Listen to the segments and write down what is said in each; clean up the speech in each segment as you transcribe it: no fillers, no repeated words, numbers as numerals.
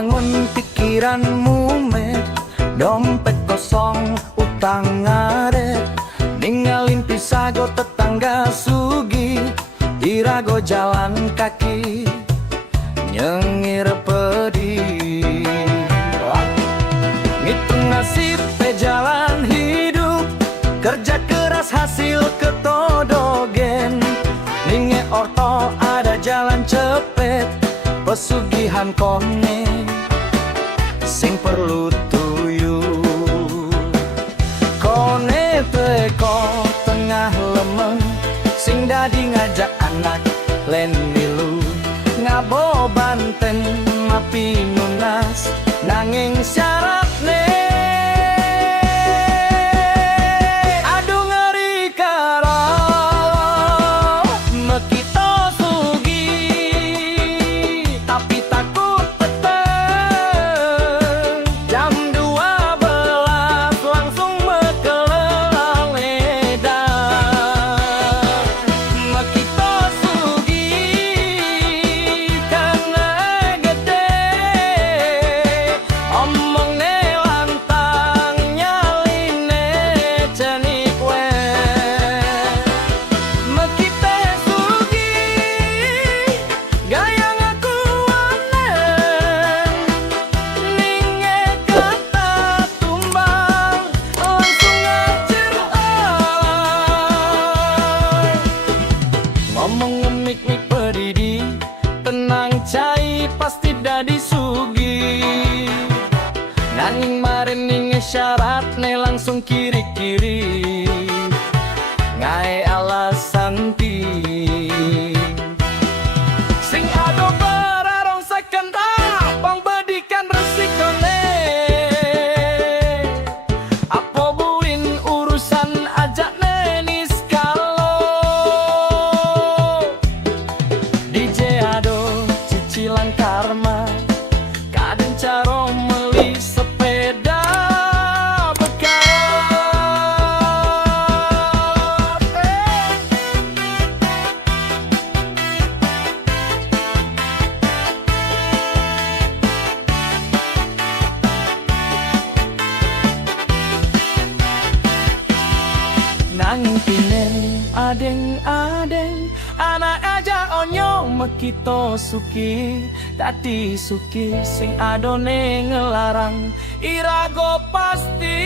Bangun pikiranmu met, dompet kosong utang ngaret, ninggalin pisago tetangga sugi, irago jalan kaki nyengir pedih. Ngitung nasib jalan hidup, kerja keras hasil ketodogen, ninge orto ada jalan cepet, pesugihan kone sing perlu tuyul. Kone teko tengah lemeng, sing dadi ngajak anak len milu, ngabo banten mapi nunas nanging syaratne. Aduh ngeri karo mekito sugi, tapi takut peteng jam 12 langsung mekelelang edan. Mekito sugi karena gede, omongne lantang nyaline cenik we. Mekite sugi gaya ngaku wanen, ninge kata tumbang langsung ngajar alay. Ngomong ngemik-mik pedidi, tenang cai pasti dadi sugi, nanging maren ninge syarat ne langsung kiri-kiri, ngai alasan ti sing ado berarong second pang bedikan resikone. Apo buin urusan ajak nenis kalau DJ ado cicilan karma, kadang caro meli sepeda bekas. Nang pinen adeng-adeng, anak aja onyo mekito suki, dadi suki sing adone ngelarang, irago pasti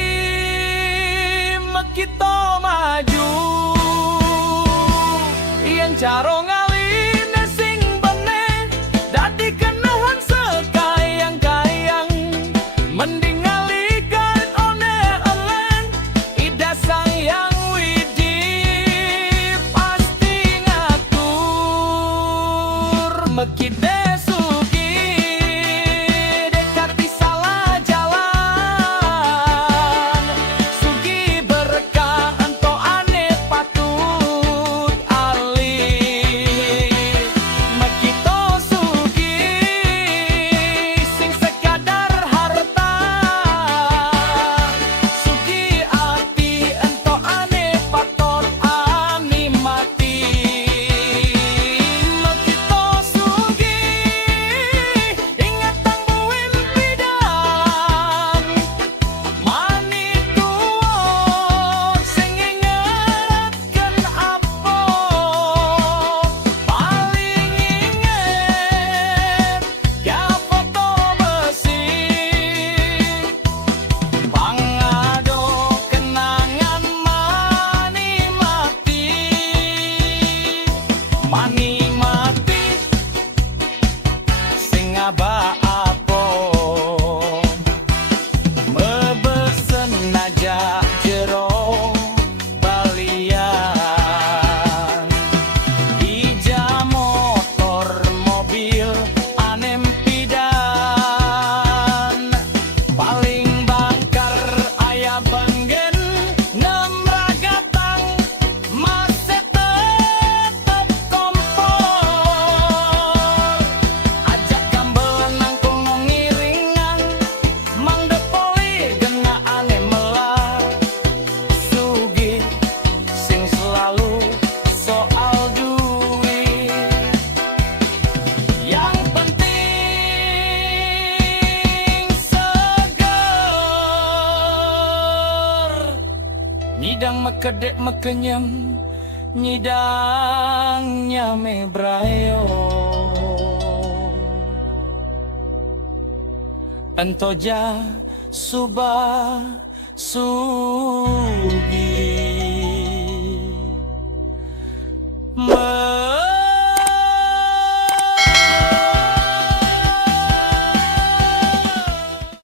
mekito maju. Yen caro ngaline sing bener, dadi kenahan sekayang-kayang, mending ngalikan one-elen, ida sayang widi pasti ngatur. Mekide sugi dekati salah jalan, sugi berkah ento ane patut alih. Nyidang makedek makenyam, nyidangnya me brayo. Antoja subah sugi.